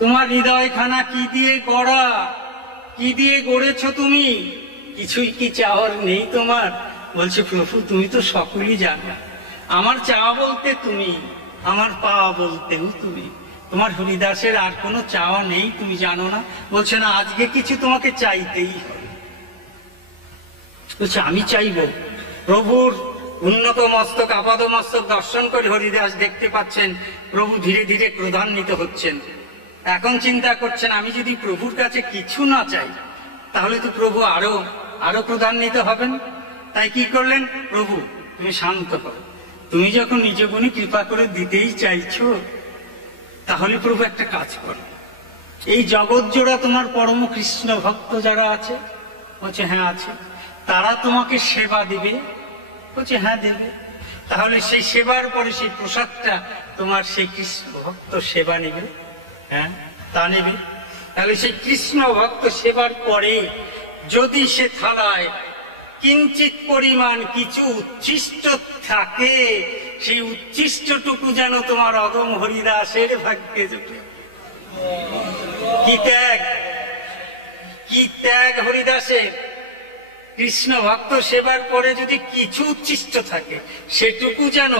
তোমার হৃদয়খানা কি দিয়ে গড়া, কি দিয়ে গড়েছ তুমি? কিছুই কি চাওয়ার নেই তোমার? বলছে, প্রভু তুমি তো সকলেই জানো, আমার চাওয়া বলতে তুমি, আমার পাওয়া বলতেও তুমি। তোমার হরিদাসের আর কোনো চাওয়া নেই, তুমি জানো না? বলছে, না, আজকে কিছু তোমাকে চাইতেই হবে। বলছে, আমি চাইব? প্রভুর উন্নত মস্তক আপাদ মস্তক দর্শন করে হরিদাস দেখতে পাচ্ছেন প্রভু ধীরে ধীরে ক্রোধান্বিত হচ্ছেন। এখন চিন্তা করছেন, আমি যদি প্রভুর কাছে কিছু না চাই তাহলে তো প্রভু আরো আরো ক্রোধান্বিত হবেন। তাই কি করলেন, প্রভু তুমি শান্ত হও, তুমি যখন নিজ গুণে কৃপা করে দিতেই চাইছো, তাহলে প্রভু একটা কাজ করো, এই জগৎ জোড়া তোমার পরম কৃষ্ণ ভক্ত যারা আছে, বলছে হ্যাঁ আছে, তারা তোমাকে সেবা দিবে? বলছে হ্যাঁ দেবে। তাহলে সেই সেবার পরে সেই প্রসাদটা তোমার সেই কৃষ্ণ ভক্ত সেবা নেবে? হ্যাঁ তা নেবে। তাহলে সেই কৃষ্ণ ভক্ত সেবার পরে যদি সে থালায় কিঞ্চিত পরিমাণ কিছু উচ্ছিষ্ট থাকে, সেই উচ্ছিষ্টটুকু যেন তোমার অদম হরিদাসের ভাগ্যে জুটে। কি ত্যাগ, কি ত্যাগ হরিদাসের! কৃষ্ণ ভক্ত সেবার পরে যদি কিছু উচ্ছিষ্ট থাকে সেটুকু যেন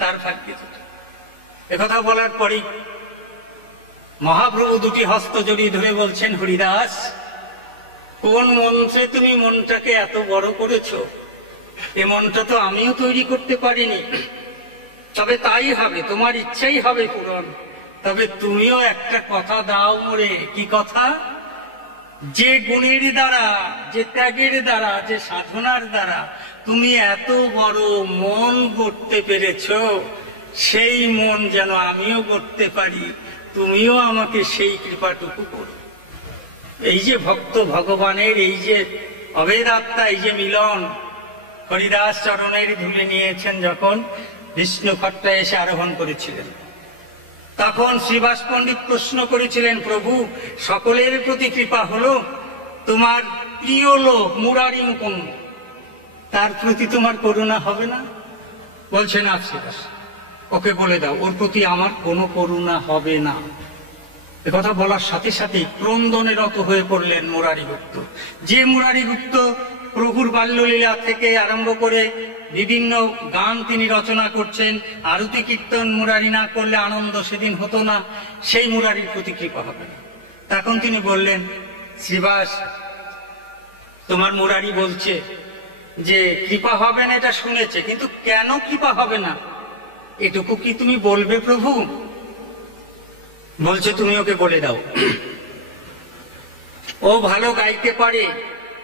তার ভাগ্যে জুটে। একথা বলার পরেই মহাপ্রভু দুটি হস্ত জড়িয়ে ধরে বলছেন, হরিদাস, কোন মন্ত্রে তুমি মনটাকে এত বড় করেছো? এ মনটা তো আমিও তৈরি করতে পারিনি। তবে তাই হবে, তোমার ইচ্ছাই হবে পূরণ। তবে তুমিও একটা কথা দাও মোরে। কি কথা? যে গুণের দ্বারা, যে ত্যাগের দ্বারা, যে সাধনার দ্বারা তুমি এত বড় মন গড়তে পেরেছ, সেই মন যেন আমিও গড়তে পারি, তুমিও আমাকে সেই কৃপাটুকু করো। এই যে ভক্ত ভগবানের এই যে অভেদ আত্মা, এই যে মিলন, হরিদাস চরণের ধুলে নিয়েছেন যখন বিষ্ণু খট্টা এসে আরোহণ করেছিলেন, তখন শ্রীবাস পণ্ডিত প্রশ্ন করেছিলেন, প্রভু সকলের প্রতি কৃপা হলো, তোমার প্রিয় লোক মুরারি মুকুন্দ, তার প্রতি তোমার করুণা হবে না? বলছে না শ্রীবাস, ওকে বলে দাও ওর প্রতি আমার কোনো করুণা হবে না। একথা বলার সাথে সাথে ক্রন্দনে রত হয়ে পড়লেন মুরারি গুপ্ত। যে মুরারি গুপ্ত প্রভুর বাল্যলীলা থেকে আরম্ভ করে বিভিন্ন গান তিনি রচনা করছেন, আরতি কীর্তন মুরারি না করলে আনন্দ সেদিন হতো না, সেই মুরারির প্রতি কৃপা হবে না। তখন তিনি বললেন, শ্রীবাস, তোমার মুরারি বলছে যে কৃপা হবে না, এটা শুনেছে, কিন্তু কেন কৃপা হবে না এটুকু কি তুমি বলবে প্রভু? বলছে, তুমি ওকে বলে দাও, ও ভালো গাইতে পারে,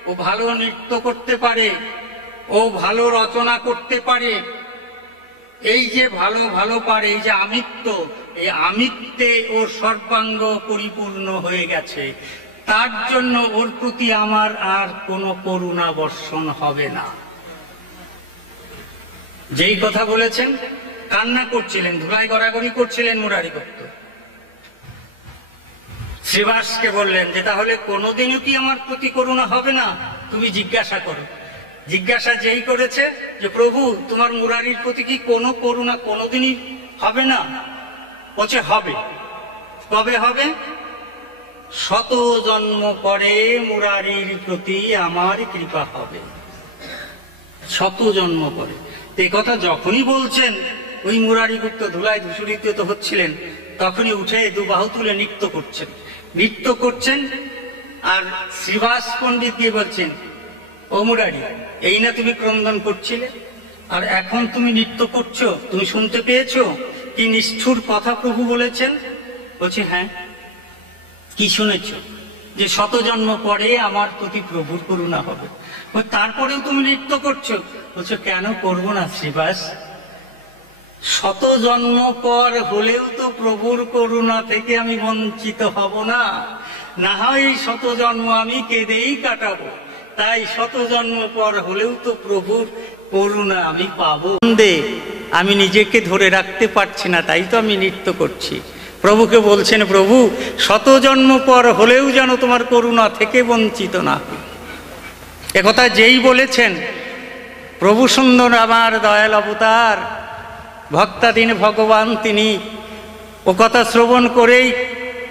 ও ভালো নৃত্য করতে পারে, ও ভালো রচনা করতে পারে। এই যে ভালো ভালো পারে, এই যে আমিত্ব, এই আমিত্বে ওর সর্বাঙ্গ পরিপূর্ণ হয়ে গেছে, তার জন্য ওর প্রতি আমার আর কোনো করুণা বর্ষণ হবে না। যেই কথা বলেছেন কান্না করছিলেন, ধুলায় গড়াগড়ি করছিলেন মুরারি গুপ্ত। শ্রীবাসকে বললেন যে তাহলে কোনোদিনও কি আমার প্রতি করুণা হবে না? তুমি জিজ্ঞাসা করো। জিজ্ঞাসা যেই করেছে যে প্রভু তোমার মুরারির প্রতি কি কোনো করুণা কোনোদিনই হবে না? বলছে হবে। কবে হবে? 100 জন্ম পরে মুরারির প্রতি আমার কৃপা হবে। 100 জন্ম পরে। এই কথা যখনই বলছেন ওই মুরারি গুপ্ত ধুলায় ধূসরিত হচ্ছিলেন, তখনই উঠে দুবাহু তুলে নৃত্য করছেন। আর শ্রীবাস পণ্ডিত গিয়ে বলছেন, ও মুরারি, এই না তুমি ক্রন্দন করছিলে, আর এখন তুমি নৃত্য করছো, তুমি শুনতে পেয়েছো কি নিষ্ঠুর কথা প্রভু বলেছেন? বলছে হ্যাঁ। কি শুনেছ? যে শত জন্ম পরে আমার প্রতি প্রভুর করুণা হবে। তারপরেও তুমি নৃত্য করছো। বলছো কেন করবো না শ্রীবাস, শত জন্ম পর হলেও তো প্রভুর করুণা থেকে আমি বঞ্চিত হব না, না হয় শত জন্ম আমি কেঁদেই কাটাবো, তাই শত জন্ম পর হলেও তো প্রভুর করুণা আমি পাবো। আমি নিজেকে ধরে রাখতে পারছি না, তাই তো আমি নৃত্য করছি। প্রভুকে বলছেন, প্রভু শত জন্ম পর হলেও যেন তোমার করুণা থেকে বঞ্চিত না। একথা যেই বলেছেন, প্রভু সুন্দর আমার দয়াল অবতার, ভক্তাধীন ভগবান তিনি, ও কথা শ্রবণ করেই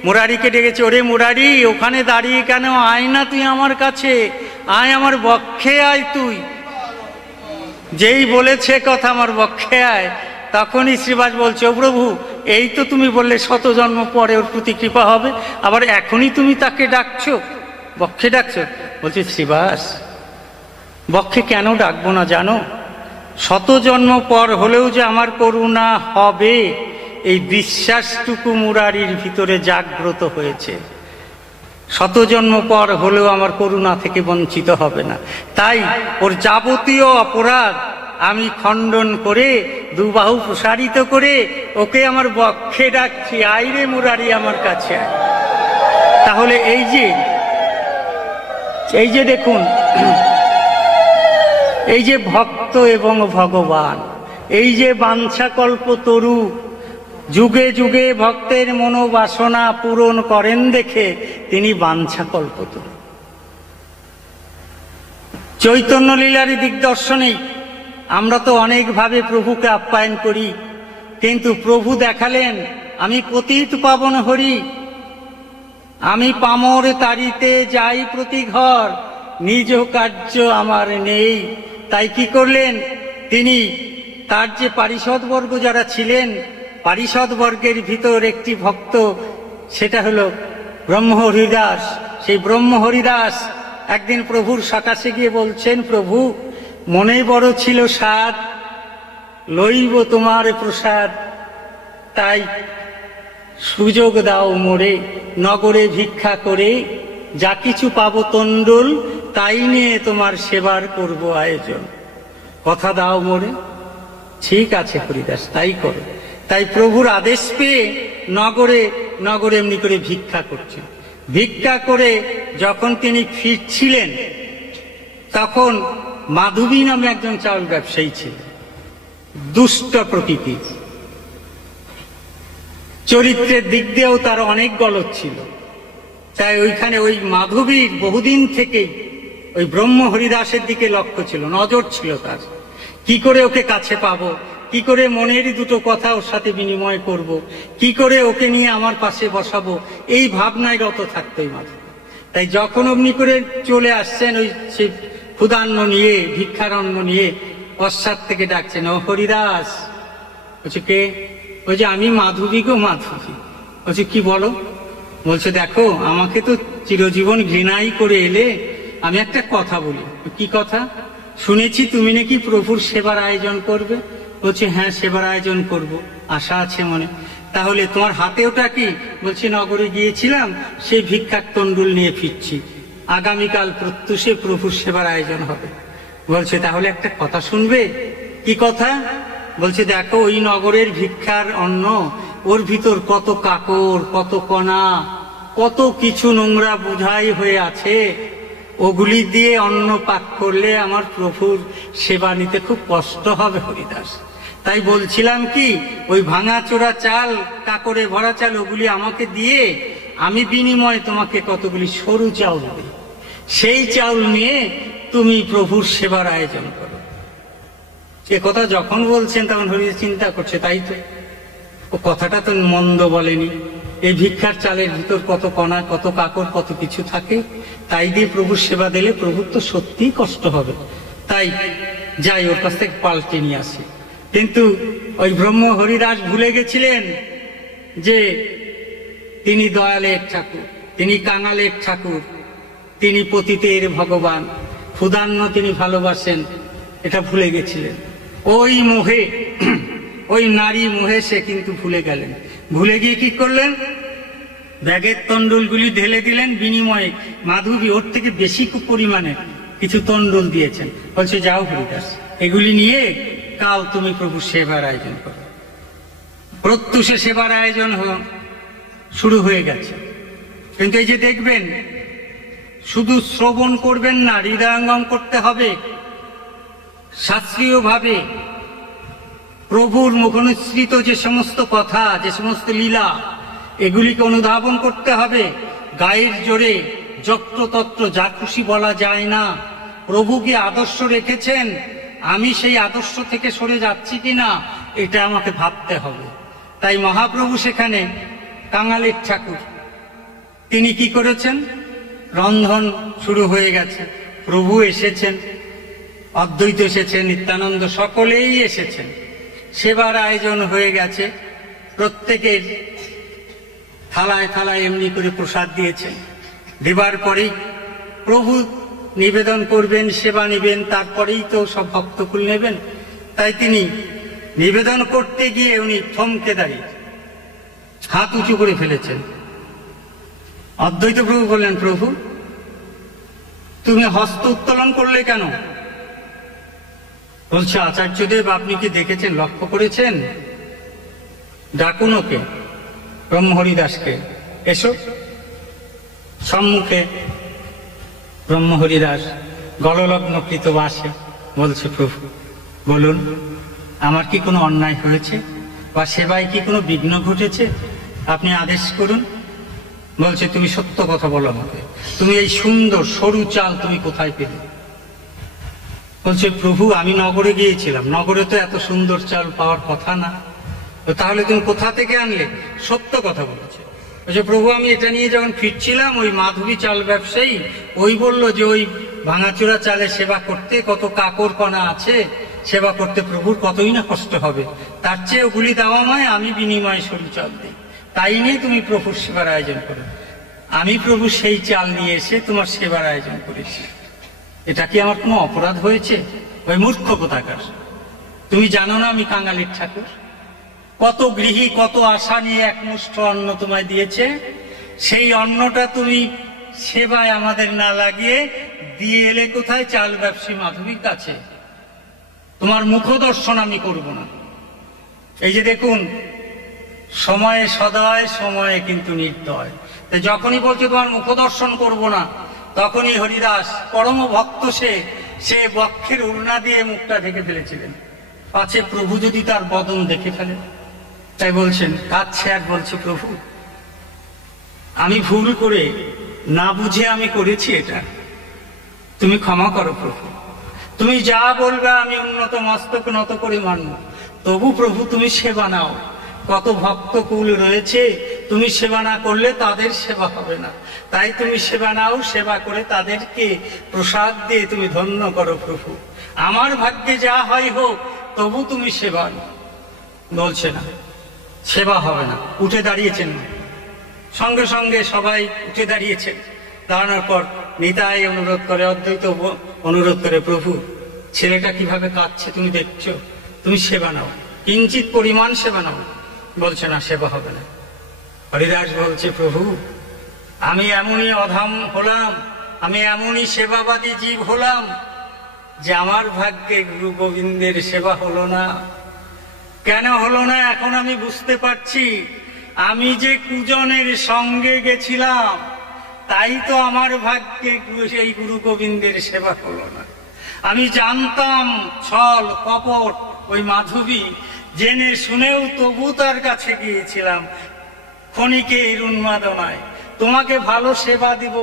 মুরারিকে ডেকেছে, ওরে মুরারি ওখানে দাঁড়িয়ে কেন, আয় না তুই আমার কাছে, আয় আমার বক্ষে আয়। তুই যেই বলেছে কথা আমার বক্ষে আয়, তখনই শ্রীবাস বলছে, ও প্রভু এই তো তুমি বললে শত জন্ম পরে ওর প্রতি কৃপা হবে, আবার এখনই তুমি তাকে ডাকছো, বক্ষে ডাকছো। বলছে শ্রীবাস বক্ষে কেন ডাকবো না জানো, শত জন্ম পর হলেও যে আমার করুণা হবে এই বিশ্বাসটুকু মুরারির ভিতরে জাগ্রত হয়েছে। শত জন্ম পর হলেও আমার করুণা থেকে বঞ্চিত হবে না, তাই ওর যাবতীয় অপরাধ আমি খণ্ডন করে দুবাহু প্রসারিত করে ওকে আমার বক্ষে ডাকছি, আয় রে মুরারি আমার কাছে আয়। তাহলে এই যে দেখুন, এই যে ভক্ত এবং ভগবান, এই যে বাঞ্ছাকল্প তরু যুগে যুগে ভক্তের মনোবাসনা পূরণ করেন দেখে তিনি বাঞ্ছাকল্প তরু। চৈতন্য লীলার দিগদর্শনেই আমরা তো অনেকভাবে প্রভুকে আপ্যায়ন করি, কিন্তু প্রভু দেখালেন আমি পতিত পাবন হরি, আমি পামর তারিতে যাই প্রতি ঘর, নিজ কার্য আমার নেই। তাই কি করলেন তিনি, তার যে পারিষদবর্গ যারা ছিলেন, পারিষদবর্গের ভিতর একটি ভক্ত, সেটা হলো ব্রহ্মহরিদাস। সেই ব্রহ্মহরিদাস একদিন প্রভুর সকাশে গিয়ে বলছেন, প্রভু মনে বড় ছিল সাদ, লইব তোমার প্রসাদ, তাই সুযোগ দাও মোরে, নগরে ভিক্ষা করে যা কিছু পাবো তন্ডুল, তাই নিয়ে তোমার সেবার করব আয়োজন। কথা দাও মোরে। ঠিক আছে হরিদাস, তাই করো। তাই প্রভুর আদেশ পেয়ে নগরে নগরে এমনি করে ভিক্ষা করছেন। ভিক্ষা করে যখন তিনি ফিরছিলেন, তখন মাধবী নামে একজন চাউল ব্যবসায়ী ছিলেন, দুষ্ট প্রকৃতির, চরিত্রের দিক দিয়েও তার অনেক গলদ ছিল। তাই ওইখানে ওই মাধবীর বহুদিন থেকেই ওই ব্রহ্ম হরিদাসের দিকে লক্ষ্য ছিল, নজর ছিল তার। কি করে ওকে কাছে পাবো, কি করে মনেরই দুটো কথা ওর সাথে বিনিময় করব, কি করে ওকে নিয়ে আমার পাশে বসাবো, এই ভাবনায় রত থাকতোই মাধবী। তাই যখন অমনি করে চলে আসছেন ওই সেই ক্ষুদান্ন নিয়ে, ভিক্ষারণ্য নিয়ে, পশ্চাৎ থেকে ডাকছেন, ও হরিদাস। বলছে কে? বলছে আমি মাধবী গো মাধবী। বলছে কি বলো? বলছে দেখো আমাকে তো চিরজীবন ঘৃণাই করে এলে, আমি একটা কথা বলি। কি কথা? শুনেছি তুমি নাকি প্রভুর সেবার আয়োজন করবে। বলছে হ্যাঁ সেবার আয়োজন করব, আশা আছে মনে। তাহলে তোমার হাতে ওটা কি? বলছে নগরে গিয়েছিলাম, সেই ভিক্ষার তন্ডুল নিয়ে ফিরছি, আগামীকাল প্রত্যুষে প্রভুর সেবার আয়োজন হবে। বলছে তাহলে একটা কথা শুনবে। কি কথা? বলছে দেখো ওই নগরের ভিক্ষার অন্ন, ওর ভিতর কত কাকড়, কত কণা, কত কিছু নোংরা বোঝাই হয়ে আছে, ওগুলি দিয়ে অন্ন পাক করলে আমার প্রভুর সেবা নিতে খুব কষ্ট হবে হরিদাস। তাই বলছিলাম কি, ওই ভাঙা চোরা চাল, কাকড়ে ভরা চাল, ওগুলি আমাকে দিয়ে আমি বিনিময়ে তোমাকে কতগুলি সরু চাউল দিই, সেই চাউল নিয়ে তুমি প্রভুর সেবার আয়োজন করো। এ কথা যখন বলছেন তখন হরিদাস চিন্তা করছে, তাই তো, ও কথাটা তো মন্দ বলেনি। এই ভিক্ষার চালের ভিতর কত কণা, কত কাকড়, কত কিছু থাকে, তাই দিয়ে প্রভুর সেবা দিলে প্রভুর তো সত্যিই কষ্ট হবে। তাই যাই ওর কাছ থেকে পাল্টে নিয়ে আসি। কিন্তু ওই ব্রহ্ম হরিদাস ভুলে গেছিলেন যে তিনি দয়ালের ঠাকুর, তিনি কাঙালের ঠাকুর, তিনি পতিতের ভগবান, ক্ষুধান্ন তিনি ভালোবাসেন, এটা ভুলে গেছিলেন। ওই মোহে, ওই নারী মোহে সে কিন্তু ভুলে গেলেন। ভুলে গিয়ে কি করলেন? ব্যাগের তন্ডুলগুলি ঢেলে দিলেন, বিনিময়ে মাধবী ওর থেকে বেশি পরিমাণে কিছু তন্ডুল দিয়েছেন। বলছে, যাও হরিদাস, এগুলি নিয়ে কাল তুমি প্রভু সেবার আয়োজন করো। প্রত্যুষে সেবার আয়োজন শুরু হয়ে গেছে। কিন্তু এই যে দেখবেন, শুধু শ্রবণ করবেন না, হৃদয়ঙ্গম করতে হবে। শাস্ত্রীয় ভাবে প্রভুর মুখনিসৃত যে সমস্ত কথা, যে সমস্ত লীলা, এগুলিকে অনুধাবন করতে হবে। গায়ের জোরে যত্রতত্র যা খুশি বলা যায় না। প্রভু কি আদর্শ রেখেছেন, আমি সেই আদর্শ থেকে সরে যাচ্ছি কিনা, এটা আমাকে ভাবতে হবে। তাই মহাপ্রভু সেখানে কাঙালির ঠাকুর তিনি কি করেছেন, রন্ধন শুরু হয়ে গেছে, প্রভু এসেছেন, অদ্বৈত এসেছেন, নিত্যানন্দ সকলেই এসেছেন, সেবার আয়োজন হয়ে গেছে। প্রত্যেকের থালায় থালায় এমনি করে প্রসাদ দিয়েছেন। দেবার পরেই প্রভু নিবেদন করবেন, সেবা নেবেন, তারপরেই তো সব ভক্তকুল নেবেন। তাই তিনি নিবেদন করতে গিয়ে উনি থমকে দাঁড়িয়ে হাত উঁচু করে ফেলেছেন। অদ্বৈত প্রভু বললেন, প্রভু তুমি হস্ত উত্তোলন করলে কেন? বলছে, আচার্যদেব আপনি কি দেখেছেন, লক্ষ্য করেছেন? ডাকুন ওকে, ব্রহ্মহরিদাসকে। এসো। সম্মুখে ব্রহ্মহরিদাস গললগ্নকৃত বাসে বলছে, প্রভু বলুন, আমার কি কোনো অন্যায় হয়েছে বা সেবায় কি কোনো বিঘ্ন ঘটেছে? আপনি আদেশ করুন। বলছে, তুমি সত্য কথা বলো আমাকে, তুমি এই সুন্দর সরু চাল তুমি কোথায় পেলে? বলছে, প্রভু আমি নগরে গিয়েছিলাম, নগরে তো এত সুন্দর চাল পাওয়ার কথা না, তো তাহলে তুমি কোথা থেকে আনলে? সত্য কথা বলেছে। বলছে, প্রভু আমি এটা নিয়ে যখন ফিরছিলাম, ওই মাধবী চাল ব্যবসায়ী ওই বলল যে ওই ভাঙাচোরা চালে সেবা করতে কত কাকর কণা আছে, সেবা করতে প্রভুর কতই না কষ্ট হবে, তার চেয়ে ওগুলি দেওয়া নয়, আমি বিনিময়ে সরু চাল দিই, তাই নিয়ে তুমি প্রভুর সেবার আয়োজন করো। আমি প্রভু সেই চাল নিয়ে এসে তোমার সেবার আয়োজন করেছি। এটা কি আমার কোনো অপরাধ হয়েছে? ওই মূর্খ কোথাকার, তুমি জানো না আমি কাঙালির ঠাকুর? কত গৃহী কত আশা নিয়ে একমুষ্ঠ অন্ন তোমায় দিয়েছে, সেই অন্নটা তুমি সেবায় আমাদের না লাগিয়ে দিয়ে এলে কোথায়? চাল ব্যবসায়ী মাধবীর কাছে। তোমার মুখ দর্শন আমি করব না। এই যে দেখুন, সময়ে সদয়, সময়ে কিন্তু নির্দয়। যখনই বলছে তোমার মুখ দর্শন করব না, তখনই হরিদাস পরম ভক্ত, সে বক্ষের উড়না দিয়ে মুখটা ঢেকে ফেলেছিলেন, পাছে প্রভু যদি তার বদন দেখে ফেলেন। তাই বলছেন, কাঁদছে আর বলছে, প্রভু আমি ভুল করে না বুঝে আমি করেছি, এটা তুমি ক্ষমা করো প্রভু। তুমি যা বলবে আমি উন্নত মস্তক নত করে মানব, তবু প্রভু তুমি সেবা নাও। কত ভক্তকুল রয়েছে, তুমি সেবা না করলে তাদের সেবা হবে না, তাই তুমি সেবা নাও, সেবা করে তাদেরকে প্রসাদ দিয়ে তুমি ধন্য করো প্রভু। আমার ভাগ্যে যা হয় হোক, তবু তুমি সেবা নাও। বলছে না, সেবা হবে না। উঠে দাঁড়িয়েছেন, সঙ্গে সঙ্গে সবাই উঠে দাঁড়িয়েছেন। দাঁড়ানোর পর নিতাই অনুরোধ করে, অদ্বৈত অনুরোধ করে, প্রভু ছেলেটা কিভাবে কাঁদছে তুমি দেখছো, তুমি সেবা নাও, কিঞ্চিত পরিমাণ সেবা নাও। বলছে না, সেবা হবে না। হরিদাস বলছে, প্রভু আমি এমনই অধাম হলাম, আমি এমনই সেবাবাদী জীব হলাম যে আমার ভাগ্যে গুরু গোবিন্দের সেবা হলো না। কেন হলো না এখন আমি বুঝতে পারছি। আমি যে কুজনের সঙ্গে গেছিলাম, তাই তো আমার ভাগ্যে সেই গুরু গোবিন্দের সেবা হলো না। আমি জানতাম ছল কপট ওই মাধবী, জেনে শুনেও তবু তার কাছে গিয়েছিলাম ক্ষণিকের উন্মাদনায়। তোমাকে ভালো সেবা দিব